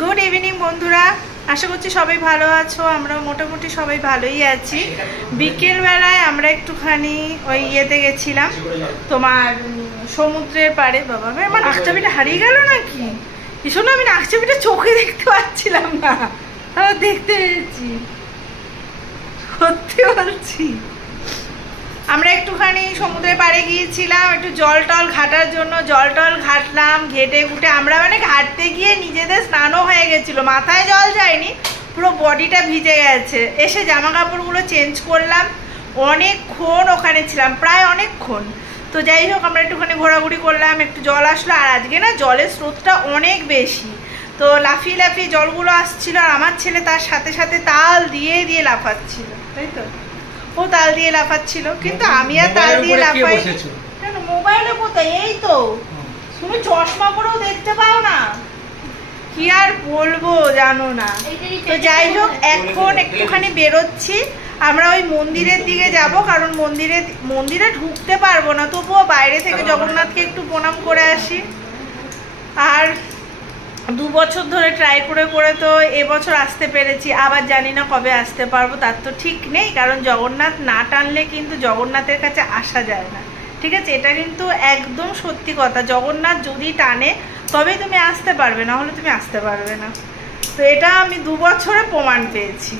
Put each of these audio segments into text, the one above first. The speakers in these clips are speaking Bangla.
গুড ইভিনিং বন্ধুরা, আশা করছি সবাই ভালো আছো। আমরা মোটামুটি সবাই ভালোই আছি। বিকেলবেলায় আমরা একটুখানি ওই ইয়েতে গেছিলাম, তোমার সমুদ্রের পাড়ে। বাবা আমার নাকচাবিটা হারিয়ে গেল নাকি? ভীষণ আমি নাকচাবিটা চোখে দেখতে পাচ্ছিলাম না, দেখতে পেয়েছি, সত্যি বলছি। আমরা একটুখানি সমুদ্রের পাড়ে গিয়েছিলাম একটু জল টল ঘাটার জন্য। জল টল ঘাটলাম, ঘেটে ঘুটে আমরা মানে ঘাটতে গিয়ে নিজেদের স্নানও হয়ে গেছিলো, মাথায় জল যায়নি, পুরো বডিটা ভিজে গেছে। এসে জামা কাপড়গুলো চেঞ্জ করলাম, অনেকক্ষণ ওখানে ছিলাম, প্রায় অনেকক্ষণ। তো যাই হোক আমরা একটুখানি ঘোরাঘুরি করলাম, একটু জল আসলো। আর আজকে না জলের স্রোতটা অনেক বেশি, তো লাফিয়ে লাফিয়ে জলগুলো আসছিল। আর আমার ছেলে তার সাথে সাথে তাল দিয়ে দিয়ে লাফাচ্ছিল, তাই তো? ও তাল দিয়ে লাফাচ্ছিল, কিন্তু আমি আর তাল দিয়ে লাফাই কেন? মোবাইলে কোথায়? এই তো তুমি চশমা পরেও দেখতে পাও না, কি আর বলবো জানো না। তো যাই হোক এখন একটুখানি বেরোচ্ছি, আমরা ওই মন্দিরের দিকে যাব, কারণ মন্দিরে ঢুকতে পারবো না, তবুও বাইরে থেকে জগন্নাথকে একটু প্রণাম করে আসি। আর 2 বছর ধরে ট্রাই করে করে তো এবছর আসতে পেরেছি, আবার জানি না কবে আসতে পারবো, তার তো ঠিক নেই। কারণ জগন্নাথ না টানলে কিন্তু জগন্নাথের কাছে আসা যায় না, ঠিক আছে? এটা কিন্তু একদম সত্যি কথা। জগন্নাথ যদি টানে তবেই তুমি আসতে পারবে, না হলে তুমি আসতে পারবে না। তো এটা আমি 2 বছরে প্রমাণ পেয়েছি,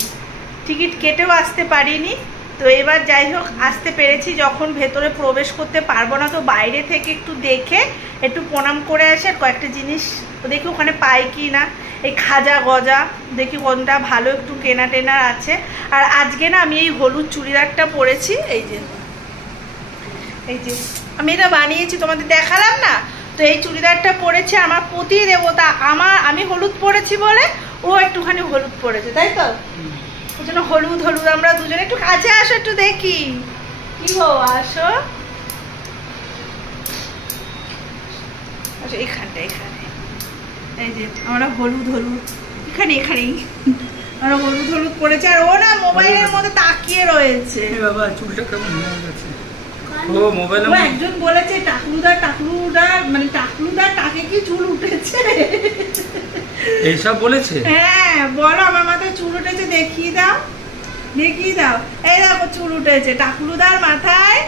টিকিট কেটেও আসতে পারিনি। তো এবার যাই হোক আসতে পেরেছি। যখন ভেতরে প্রবেশ করতে পারবো না, তো বাইরে থেকে একটু দেখে একটু প্রণাম করে আসে। আর কয়েকটা জিনিস দেখি ওখানে পাই কি না, এই খাজা গজা দেখি কোনটা ভালো একটু কেনা টেনার আছে। আর আজকে না আমি এই হলুদ চুড়িদারটা পরেছি, এই যে আমি এটা বানিয়েছি, তোমাদের দেখালাম না? তো এই চুড়িদারটা পরেছে আমার পতি দেবতা। আমি হলুদ পরেছি বলে ও একটুখানি হলুদ পরেছে, তাই তো? ওই জন্য হলুদ হলুদ আমরা দুজনে। একটু কাছে আসো, একটু দেখি কি হো, আসো এখানে এই যে আমরা হলুদ হলুদ এখানেই আমরা হলুদ হলুদ পরেছে। আর ও না মোবাইলের মধ্যে তাকিয়ে রয়েছে। বাবা চুলটা কেমন হয়ে গেছে? একজন বলেছে টাকলুদার মানে টাকলুদার টাকে কি চুল উঠেছে, এইসব বলেছে? হ্যাঁ বলো, আমার মাথায় চুল উঠেছে, দেখিয়ে দাও। এই দেখো চুল উঠেছে, টাকলুদার মাথায়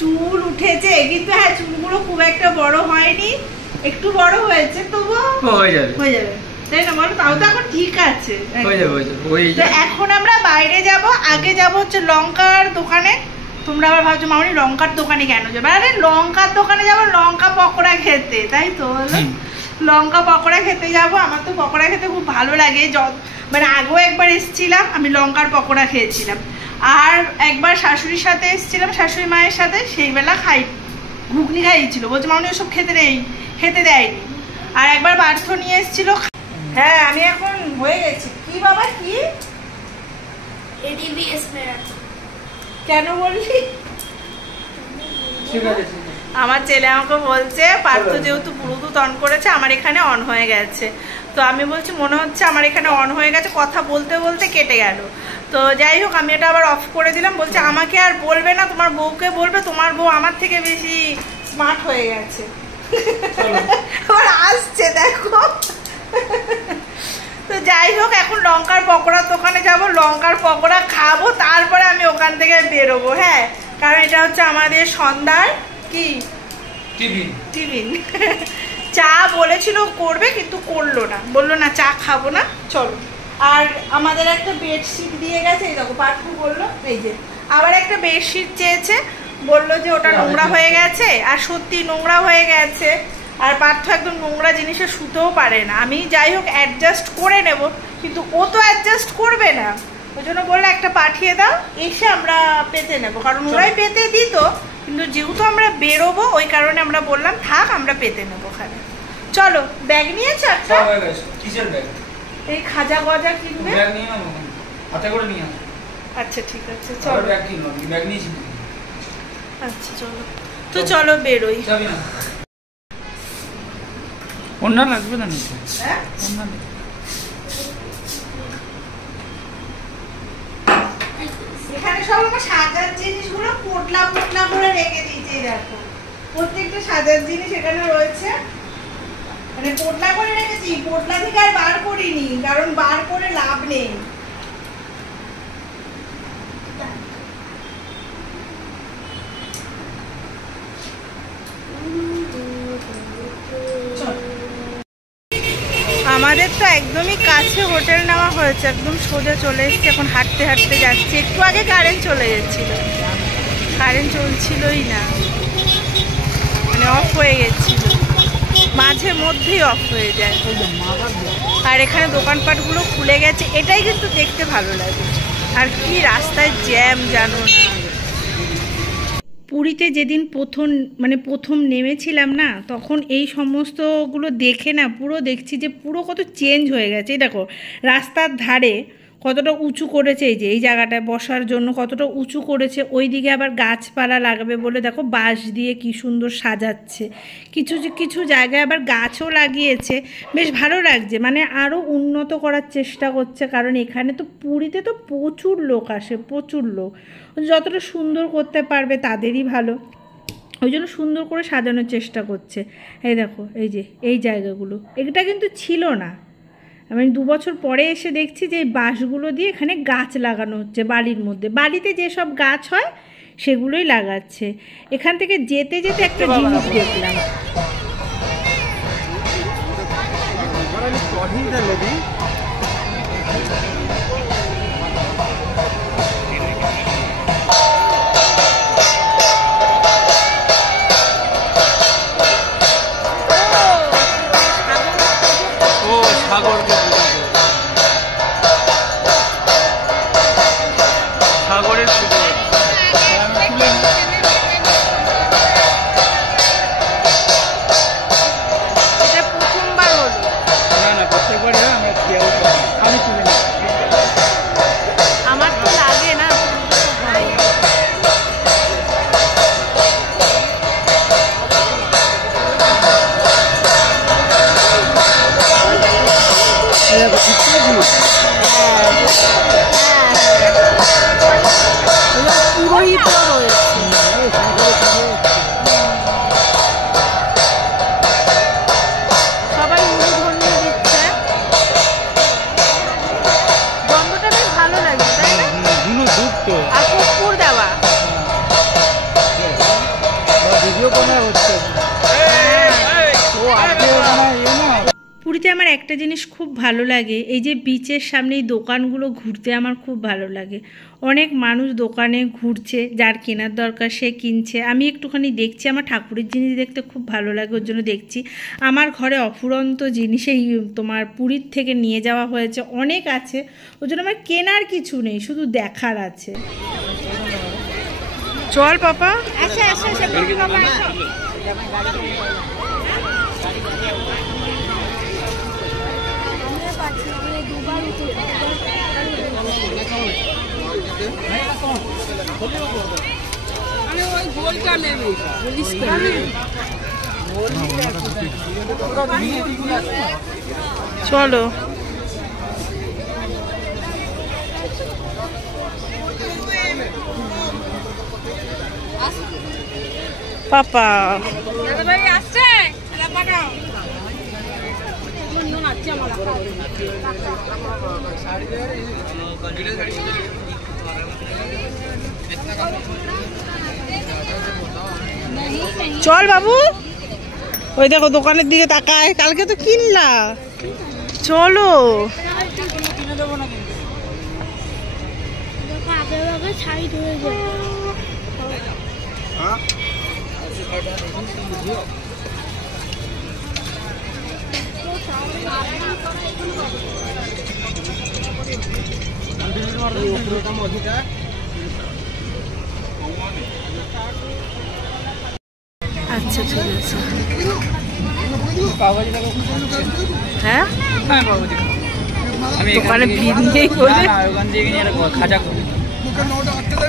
চুল উঠেছে। কিন্তু হ্যাঁ চুলগুলো খুব একটা বড় হয়নি, একটু বড় হয়েছে, তবুও হয়ে যাবে তাই না? বলো, তাও তো এখন ঠিক আছে। তো এখন আমরা বাইরে যাব, আগে যাব হচ্ছে লঙ্কার দোকানে। তোমরা আবার ভাবছো মামনি লঙ্কার দোকানে কেন যাবে? আরে লঙ্কার দোকানে যাবো লঙ্কা পকোড়া খেতে, তাই তো? লঙ্কা পকোড়া খেতে যাব। আমার তো পকোড়া খেতে খুব ভালো লাগে, মানে আগেও একবার এসেছিলাম আমি লঙ্কার পকোড়া খেয়েছিলাম। আর একবার শাশুড়ির সাথে এসেছিলাম, শাশুড়ি মায়ের সাথে, সেই বেলা ঘুগনি খাইয়েছিল, বলছে মামনি ওসব খেতে দেয়নি। আর একবার পার্থ নিয়ে এসেছিল। হ্যাঁ আমি এখন হয়ে গেছি। কি বাবা কি কেন বললি? আমার ছেলে আমাকে বলছে পার্থ যেহেতু ব্লুটুথ অন করেছে আমার এখানে অন হয়ে গেছে। তো আমি বলছি মনে হচ্ছে আমার এখানে অন হয়ে গেছে, কথা বলতে বলতে কেটে গেল। তো যাই হোক আমি এটা আবার অফ করে দিলাম। বলছে আমাকে আর বলবে না, তোমার বউকে বলবে, তোমার বউ আমার থেকে বেশি স্মার্ট হয়ে গেছে। আবার আসছে দেখো। তো যাই হোক এখন লঙ্কার পকোড়ার দোকানে যাব, লঙ্কার পকোড়া খাবো, তারপরে আমি ওখান থেকে বেরোবো। হ্যাঁ কারণ এটা হচ্ছে আমাদের সন্ধ্যার কি টিফিন। চা বলেছিল করবে কিন্তু করলো না, বললো না চা খাবো না, চলো। আর আমাদের একটা বেডশিট দিয়ে গেছে, এই দেখো পার্থ বললো, এই যে আবার একটা বেডশিট চেয়েছে, বললো যে ওটা নোংরা হয়ে গেছে। আর সত্যি নোংরা হয়ে গেছে। আর পার্থ একদম নোংরা জিনিসে শুতেও পারে না। আমি যাই হোক অ্যাডজাস্ট করে নেব, কিন্তু ও তো অ্যাডজাস্ট করবে না। ওই জন্য বললো একটা পাঠিয়ে দাও, এসে আমরা পেতে নেবো। কারণ ওরাই পেতে দিত, কিন্তু যেহেতু আমরা বেরোবো ওই কারণে আমরা বললাম থাক আমরা পেতে নেবো ওখানে। চলো ব্যাগ নিয়েছো একটা? এই খাজা গজা কিনবে। আচ্ছা ঠিক আছে চলো। আচ্ছা চলো, তো চলো বেরোই। ওনা লাগবে না নিচে? এখানে সব আমার সাজার জিনিসগুলো পোটলা করে রেখে দিয়েছি, দেখো প্রত্যেকটা সাজার জিনিস এখানে রয়েছে। মানে পোটলা করে রেখেছি, পোটলা থেকে আর বার করিনি কারণ বার করে লাভ নেই। আমাদের তো একদমই কাছে হোটেল নেওয়া হয়েছে, একদম সোজা চলে এসেছি, এখন হাঁটতে হাঁটতে যাচ্ছি। একটু আগে কারেন্ট চলে যাচ্ছিল, কারেন্ট চলছিলই না, মানে অফ হয়ে গেছিল, মাঝে মধ্যেই অফ হয়ে যায়। আর এখানে দোকানপাটগুলো খুলে গেছে, এটাই কিন্তু দেখতে ভালো লাগে। আর কি রাস্তায় জ্যাম জানো না। পুরীতে যেদিন প্রথম নেমেছিলাম না, তখন এই সমস্তগুলো দেখে না পুরো দেখছি যে পুরো কত চেঞ্জ হয়ে গেছে। এই দেখো রাস্তার ধারে কতটা উঁচু করেছে, এই যে এই জায়গাটায় বসার জন্য কতটা উঁচু করেছে, ওই দিকে আবার গাছপালা লাগাবে বলে দেখো বাঁশ দিয়ে কি সুন্দর সাজাচ্ছে। কিছু কিছু জায়গায় আবার গাছও লাগিয়েছে, বেশ ভালো লাগছে, মানে আরও উন্নত করার চেষ্টা করছে। কারণ এখানে তো পুরীতে তো প্রচুর লোক আসে, প্রচুর লোক, যতটা সুন্দর করতে পারবে তাদেরই ভালো, ওই জন্য সুন্দর করে সাজানোর চেষ্টা করছে। এই দেখো এই যে এই জায়গাগুলো, এটা কিন্তু ছিল না। আমি 2 বছর পরে এসে দেখছি যে এই বাঁশগুলো দিয়ে এখানে গাছ লাগানো হচ্ছে বালির মধ্যে। বালিতে যেসব গাছ হয় সেগুলোই লাগাচ্ছে। এখান থেকে যেতে যেতে একটা জিনিস দেখলাম, পুরীতে আমার একটা জিনিস খুব ভালো লাগে, এই যে বিচের সামনে এই দোকানগুলো ঘুরতে আমার খুব ভালো লাগে। অনেক মানুষ দোকানে ঘুরছে, যার কেনার দরকার সে কিনছে, আমি একটুখানি দেখছি। আমার ঠাকুরের জিনিস দেখতে খুব ভালো লাগে, ওর জন্য দেখছি। আমার ঘরে অফুরন্ত জিনিস এই তোমার পুরীর থেকে নিয়ে যাওয়া হয়েছে, অনেক আছে, ওর জন্য আমার কেনার কিছু নেই, শুধু দেখার আছে। চল পাপা, আচ্ছা আচ্ছা চলো। পাপা চল বাবু, ওই দেখো দোকানের দিকে তাকায়, কালকে তো কিনলা, চলো। আচ্ছা ঠিক আছে। হ্যাঁ দোকানে ভিড় নেই বলে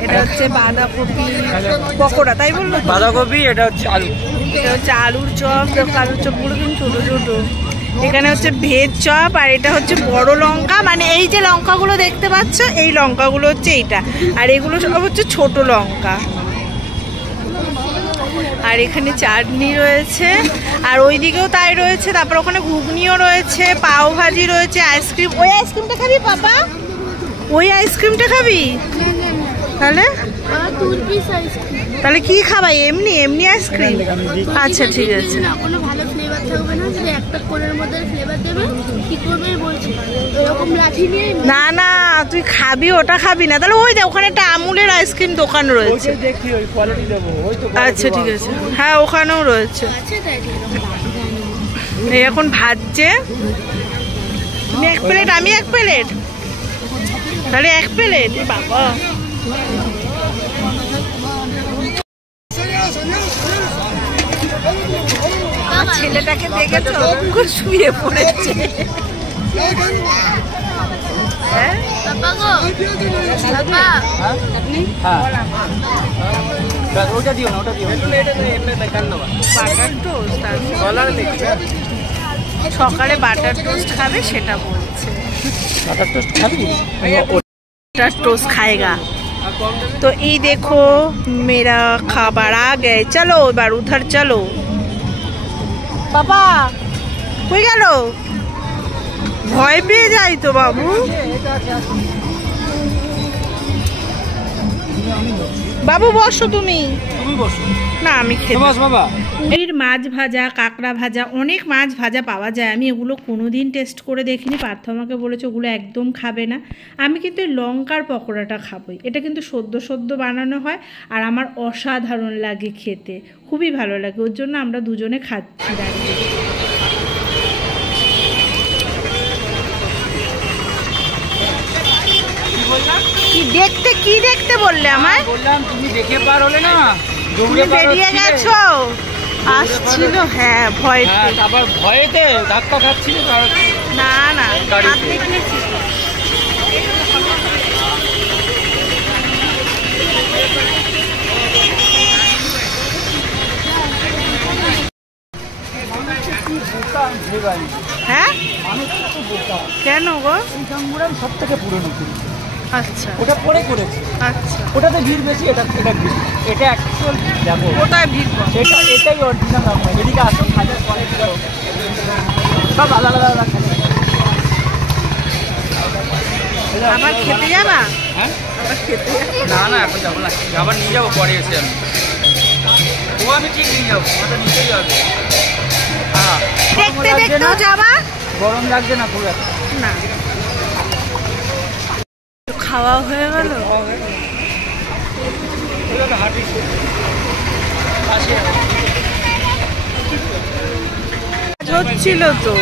এটা হচ্ছে বাঁধাকপি পকোড়া, তাই বললো? বাঁধাকপি, এটা হচ্ছে আলু, এটা হচ্ছে আলুর চপ। আলুর চপগুলো কিন্তু ছোট ছোট। এখানে হচ্ছে ভেজ চপ, আর এটা হচ্ছে বড় লঙ্কা, মানে এই যে লঙ্কাগুলো দেখতে পাচ্ছ এই লঙ্কাগুলো হচ্ছে এইটা, আর এগুলো সব হচ্ছে ছোট লঙ্কা। আর এখানে চাটনি রয়েছে, আর ওইদিকেও তাই রয়েছে। তারপর ওখানে ঘুগনিও রয়েছে, পাও ভাজি রয়েছে, আইসক্রিম। ওই আইসক্রিমটা খাবি বাবা? ওই আইসক্রিমটা খাবি? তাহলে তাহলে কি খাবাই? এমনি এমনি আইসক্রিম? আচ্ছা ঠিক আছে। না না তুই খাবি, ওটা খাবি না। তাহলে ওই দে ওখানে একটা আমুলের আইসক্রিম দোকান রয়েছে। আচ্ছা ঠিক আছে, হ্যাঁ ওখানেও রয়েছে। এই এখন ভাজছে। তুমি এক প্লেট, আমি এক প্লেট, তাহলে এক প্লেট। বাবা ছেলেটাকে দেখেছো, শুয়ে পড়েছে। সকালে বাটার টোস্ট খাবে সেটা বলছে। বাটার টোস্ট খাবি? बाटर टोस्ट खाएगा। तो ये देखो मेरा खाबार आ गए। चलो एबार उधर चलो। पापा কই গেল? ভয় পেয়ে যাই তো বাবু। বাবু বসো তুমি। তুমি বসো না আমি খেতে। বস বাবা। পুরীর মাছ ভাজা, কাঁকড়া ভাজা, অনেক মাছ ভাজা পাওয়া যায়। আমি এগুলো কোনোদিন টেস্ট করে দেখিনি। পার্থ আমাকে বলেছে ওগুলো একদম খাবে না। আমি কিন্তু এই লঙ্কার পকোড়াটা খাবই। এটা কিন্তু সদ্য সদ্য বানানো হয় আর আমার অসাধারণ লাগে খেতে, খুবই ভালো লাগে। ওর জন্য আমরা দুজনে খাচ্ছি দাঁড়িয়ে। কি দেখতে বললে আমায়? বললাম তুমি দেখে পার হলে না, তুমি বেরিয়ে গেছো। আসছিল হ্যাঁ ভয়, আবার ভয়েতে ধাক্কা খাচ্ছিল। না না হাত দেখেছি। হ্যাঁ কেন গো? সব থেকে পুরনো। আচ্ছা ওটা পরে করেছে। আচ্ছা ওটাতে ভিড় বেশি, এটা ভিড়, এটা অ্যাকচুয়াল দেখো ওটাই ভিড়, সেটা এটাই অরিজিনাল নাম্বার। এদিকে আসো, হাজার পরে সব আলাদা আলাদা। আবার খেতে যাবা? হ্যাঁ না না এখন যাবো না, আবার নিয়ে যাবো পরে এসে। আমি আমি ঠিক নিয়ে যাবো, ওটা নিতেই হবে। হ্যাঁ দেখতে দেখতেও যাবা? গরম লাগছে না খুব একটা? না খাওয়া হয়ে গেল। হচ্ছিল তো।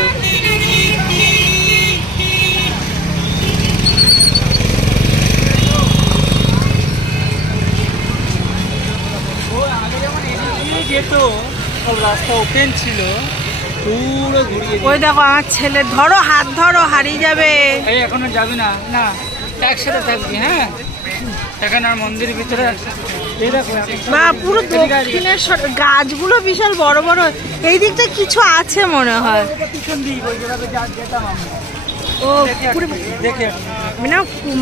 যেত রাস্তা ওপেন ছিল, পুরো ঘুরিয়ে। ওই দেখো আমার ছেলে, ধরো হাত ধরো, হারিয়ে যাবে। এই এখনো যাবি না? না একসাথে থাকবি। হ্যাঁ এখানে আর মন্দিরের ভিতরে বা পুরো দক্ষিণের গাছগুলো বিশাল বড় বড়। এই দিকটা কিছু আছে মনে হয়। ও দেখে না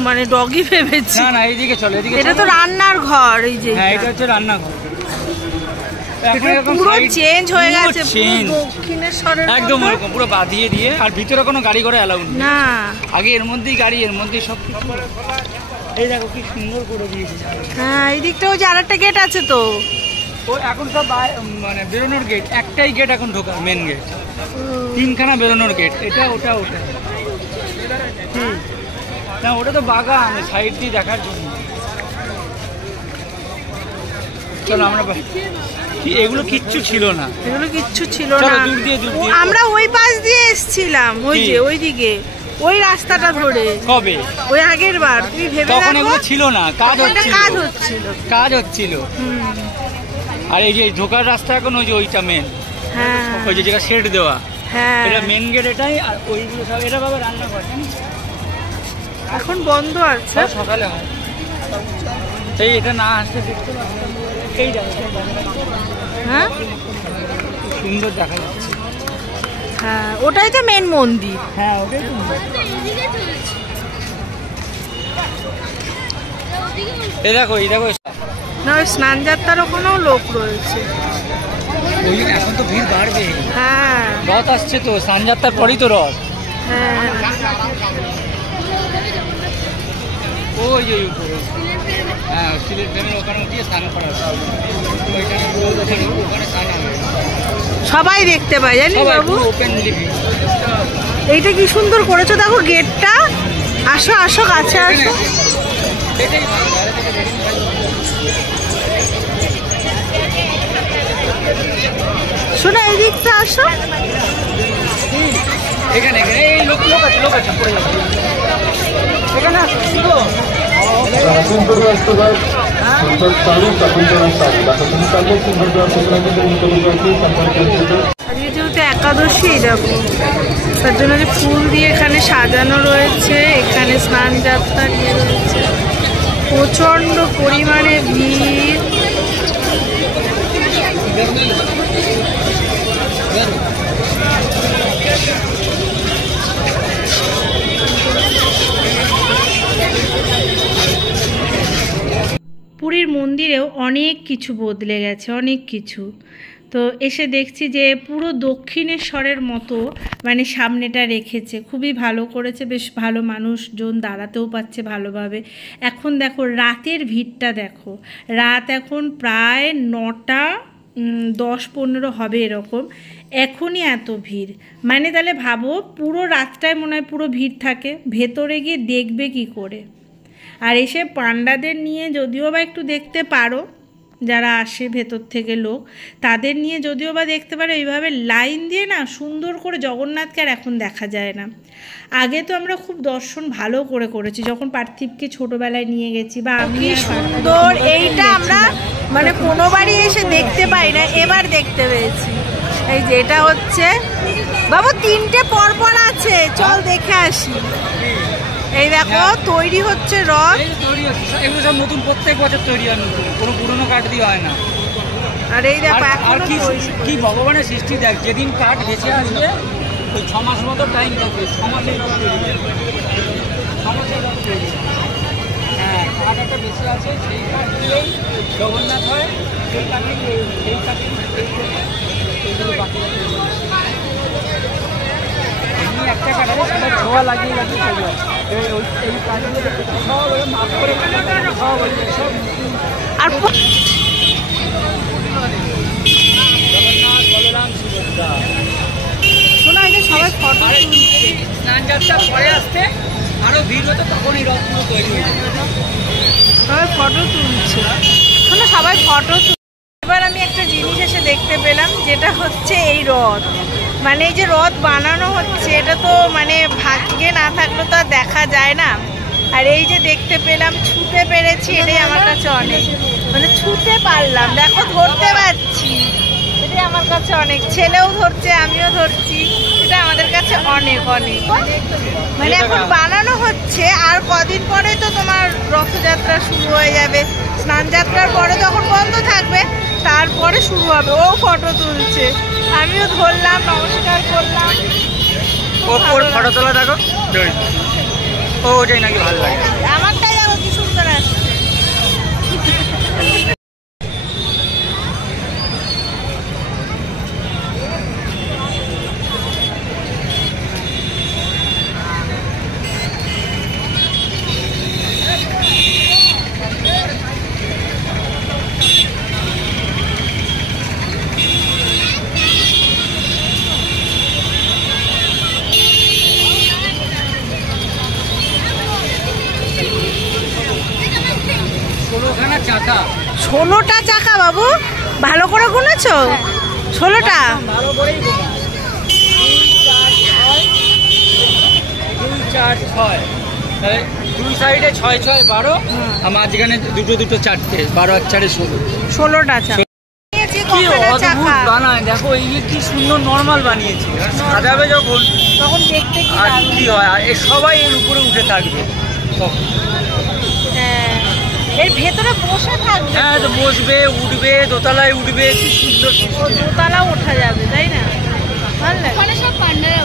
মানে ডগি ভেবেছি। না না এইদিকে চলো, এদিকে। এটা তো রান্নার ঘর। এই যে হ্যাঁ এটা হচ্ছে রান্নাঘর। পুরো চেঞ্জ হয়ে গেছে, দক্ষিণেশ্বরের একদম ওরকম পুরো বাঁধিয়ে দিয়ে। আর ভিতরে কোনো গাড়ি করে অ্যালাউ না। আগে এর মধ্যেই গাড়ি, এর মধ্যেই সব কিছু। এই দেখো কি সুন্দর করে দিয়েছে। হ্যাঁ এই দিকটাও যে আরেকটা গেট আছে তো। ও এখন সব মানে বেরোনোর গেট, একটাই গেট এখন ঢোকা, মেন গেট। তিনখানা বেরোনোর গেট, এটা ওটা ওটা। না ওটা তো বাগান, সাইড দিয়ে দেখার জন্য। চলো আমরা, এগুলো কিচ্ছু ছিল না, এগুলো কিচ্ছু ছিল না। দূর দিয়ে আমরা ওই পাশ দিয়ে এসেছিলাম, ওই যে ওইদিকে ওই রাস্তাটা ধরে। কবে? ওই আগের বার। তুমি ভেবে দেখো, তখন এগুলো ছিল না, কাজ হচ্ছিল। আর এই যে ঢোকার রাস্তা এখন ওই যে ওইটা মেন। হ্যাঁ ওই যে যেটা শেড দেওয়া, হ্যাঁ এটা মেন গেট এটাই। আর ওইগুলো সব এটা বাবা রান্না করে এখন বন্ধ আছে, সকালে হয়। এই এটা না আসতে দেখতে পাচ্ছেন, এই হ্যাঁ সুন্দর দেখা যাচ্ছে। হ্যাঁ ওটাই তো মেন মন্দির। হ্যাঁ ওটাই তো। এই দেখো না ওই স্নান যাত্রার ওখানেও লোক রয়েছে। ওই এখন তো ভিড় বাড়বে। হ্যাঁ রথ আসছে তো, স্নানযাত্রার পরেই তো রথ। হ্যাঁ ওই যে উপরে, হ্যাঁ স্টিলের ফ্রেমের ওখানে উঠিয়ে স্নান করা ওখানে স্নান হবে, সবাই দেখতে পায় জানিস বাবু। Open living. এইটা কি সুন্দর করেছো দেখো গেটটা। আসো আসো কাছে আসো। এটাই ভালো, বাইরে থেকে দেখুন। শোনো এই দিকটা আসো। এখানে এখানে এই লোক আছে পড়ে যাবে এখানে আসো। আজকে যেহেতু একাদশী দেখো, তার জন্য যে ফুল দিয়ে এখানে সাজানো রয়েছে, এখানে স্নান যাত্রা নিয়ে রয়েছে, প্রচন্ড পরিমাণে ভিড়। পুরীর মন্দিরেও অনেক কিছু বদলে গেছে, অনেক কিছু। তো এসে দেখছি যে পুরো দক্ষিণেশ্বরের মতো মানে সামনেটা রেখেছে, খুবই ভালো করেছে, বেশ ভালো, মানুষজন দাঁড়াতেও পাচ্ছে ভালোভাবে। এখন দেখো রাতের ভিড়টা দেখো, রাত এখন প্রায় 9টা 10-15 হবে এরকম, এখনই এত ভিড়। মানে তাহলে ভাবো পুরো রাতটায় মনে হয় পুরো ভিড় থাকে, ভেতরে গিয়ে দেখবে কি করে। আর এসে পান্ডাদের নিয়ে যদিও বা একটু দেখতে পারো, যারা আসে ভেতর থেকে লোক, তাদের নিয়ে যদিও বা দেখতে পারো, এইভাবে লাইন দিয়ে না সুন্দর করে জগন্নাথকে আর এখন দেখা যায় না। আগে তো আমরা খুব দর্শন ভালো করে করেছি, যখন পার্থিবকে ছোটোবেলায় নিয়ে গেছি বা আমি। সুন্দর এইটা আমরা মানে কোনোবারই এসে দেখতে পাই না, এবার দেখতে পেয়েছি। এই যে এটা হচ্ছে বাবু 3টে পরপর আছে, চল দেখে আসি। এই দেখো তৈরি হচ্ছে রথ, এগুলো সব নতুন, প্রত্যেক বছর তৈরি হয়, কোনো পুরোনো কাঠ দিয়ে হয় না। আর এই দেখো আর কি ভগবানের সৃষ্টি দেখ, যেদিন কাঠ বেঁচে আসবে ওই 6 মাস মতো টাইম লাগবে, 6 মাসের রথ তৈরি হবে, 6 মাসের রথ তৈরি হবে। হ্যাঁ কাঠ একটা বেঁচে আছে, সেই কাঠ দিয়েই জগন্নাথ হয়, সেই কাঠে এইগুলো বাকিরা তৈরি হয়। এমনি একটা কাঠ আছে, সেটা ছোঁয়া লাগিয়ে তৈরি হয়। এই কাঠগুলো সব মাপ করে সব সব আর শোনা এই যে সবাই ফটো স্নান যাত্রার পরে আসতে আরো ভিড় হতো, তখন এই রথগুলো তৈরি হয়ে যেত। সবাই ফটো তুলছে, শোনো সবাই ফটো। এবার আমি একটা জিনিস এসে দেখতে পেলাম, যেটা হচ্ছে এই রথ, মানে এই যে রথ বানানো হচ্ছে, এটা তো মানে ভাগ্যে না থাকলে তো আর দেখা যায় না। আর এই যে দেখতে পেলাম, ছুঁতে পেরেছি, এটাই আমার কাছে অনেক, মানে ছুঁতে পারলাম, দেখো ধরতে পারছি, এটাই আমার কাছে অনেক। ছেলেও ধরছে, আমিও ধরছি, এটা আমাদের কাছে অনেক অনেক। মানে এখন বানানো হচ্ছে, আর কদিন পরে তো তোমার রথযাত্রা শুরু হয়ে যাবে, স্নান যাত্রার পরে তখন বন্ধ থাকবে, তারপরে শুরু হবে। ও ফটো তুলছে, আমিও ধরলাম, নমস্কার করলাম। ফটো তোলা দেখো, ও ওটাই নাকি ভালো লাগে। আমারটাই দেখো কি সুন্দর আসছে। চাকা 16টা চাকা বাবু, ভালো করে গুনেছো? 16টা ভালো করেই গোনা, 2 4 6, দুই সাইডে 6 6 12, আর মাঝখানে দুটো 4টে, 12 আর 4 16টা চাকা। কি অদ্ভুত বানায় দেখো, এই কি সুন্দর নর্মাল বানিয়েছে, সাজাবে যখন তখন দেখতে আর কি হয়, আর সবাই এর উপরে উঠে থাকবে তখন। হ্যাঁ, এর ভেতরে বসে থাকবে। হ্যাঁ তো বসবে, উঠবে, দোতলায় উঠবে, কি সুন্দর, দোতলাও ওঠা যাবে, তাই না? ভালো লাগে। ওখানে সব পান্ডারা,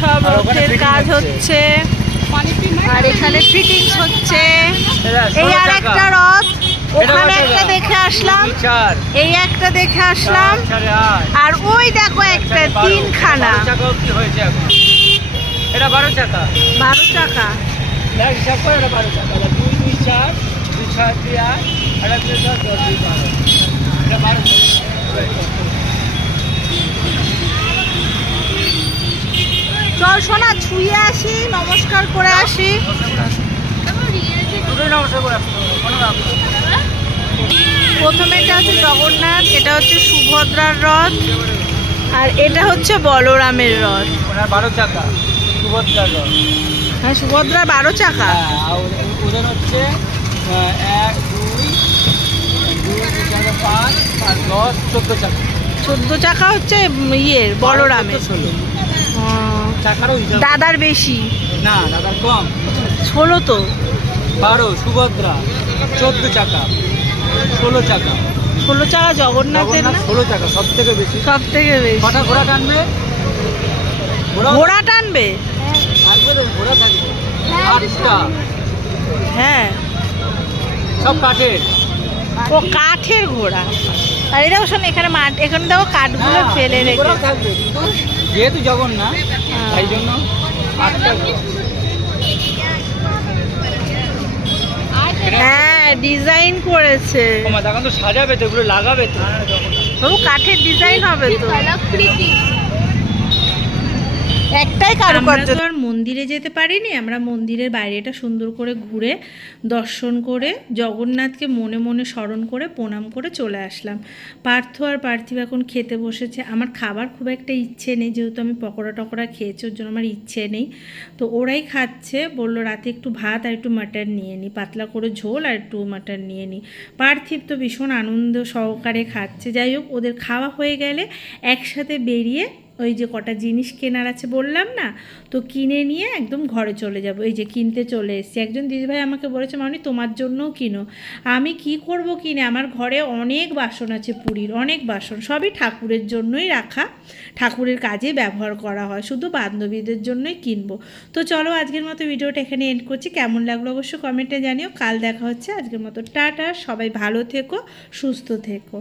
সব রথের কাজ হচ্ছে, আর এখানে ফিটিংস হচ্ছে। এই আর একটা রথ, ওখানে একটা দেখে আসলাম, এই একটা দেখে আসলাম, আর ওই দেখো একটা 3খানা। এটা 12 চাকা। 12 চাকা হিসাব করে এটা 12 চাকা। 2 2 4 2 6 3 8 এটা 10 10 2 12 এটা 12 চাকা। চল সোনা ছুঁয়ে আসি, নমস্কার করে আসি। প্রথমে এটা হচ্ছে জগন্নাথ, এটা হচ্ছে সুভদ্রার রথ, আর এটা হচ্ছে বলরামের রথ। 12 চাকা সুভদ্রার রথ। হ্যাঁ সুভদ্রার 12 চাকা। ওদের হচ্ছে 1 2 2 4 5 আর 10 14 চাকা। 14 চাকা হচ্ছে ইয়ের বলরামের। চাকারও দাদার বেশি না, দাদার কম। 16 তো। 12 সুভদ্রা, 14 চাকা, 16 চাকা। 16 চাকা জগন্নাথের না? 16 চাকা সব থেকে বেশি। সব থেকে বেশি। কটা ঘোড়া টানবে? ঘোড়া টানবে? থাকবে তো, ঘোড়া থাকবে 8টা। হ্যাঁ সব কাঠের। ও কাঠের ঘোড়া। আর এই দেখো শোন, এখানে মাঠ, এখানে দেখো কাঠগুলো ফেলে রেখে। থাকবে যেহেতু জগন্নাথ তাই জন্য 8টা। হ্যাঁ ডিজাইন করেছে। তখন তো সাজাবে তো, এগুলো লাগাবে তো। বাবু কাঠের ডিজাইন হবে তো। একটাই কারুকার্য। আর মন্দিরে যেতে পারিনি, আমরা মন্দিরের বাইরেটা সুন্দর করে ঘুরে দর্শন করে জগন্নাথকে মনে মনে স্মরণ করে প্রণাম করে চলে আসলাম। পার্থ আর পার্থিব এখন খেতে বসেছে। আমার খাবার খুব একটা ইচ্ছে নেই, যেহেতু আমি পকোড়া টকোড়া খেয়েছি, ওর জন্য আমার ইচ্ছে নেই। তো ওরাই খাচ্ছে, বললো রাতে একটু ভাত আর একটু মাটন নিয়ে নিই, পাতলা করে ঝোল আর একটু মাটন নিয়ে নিই। পার্থিব তো ভীষণ আনন্দ সহকারে খাচ্ছে। যাই হোক, ওদের খাওয়া হয়ে গেলে একসাথে বেরিয়ে ওই যে কটা জিনিস কেনার আছে বললাম না, তো কিনে নিয়ে একদম ঘরে চলে যাব। এই যে কিনতে চলে এসেছি। একজন দিদিভাই আমাকে বলেছে মামনি তোমার জন্যও কিনো। আমি কি করব কিনে, আমার ঘরে অনেক বাসন আছে, পুরীর অনেক বাসন, সবই ঠাকুরের জন্যই রাখা, ঠাকুরের কাজে ব্যবহার করা হয়, শুধু বান্ধবীদের জন্যই কিনবো। তো চলো আজকের মতো ভিডিওটা এখানে এন্ড করছি। কেমন লাগলো অবশ্যই কমেন্টে জানিও। কাল দেখা হচ্ছে। আজকের মতো টাটা, সবাই ভালো থেকো, সুস্থ থেকো।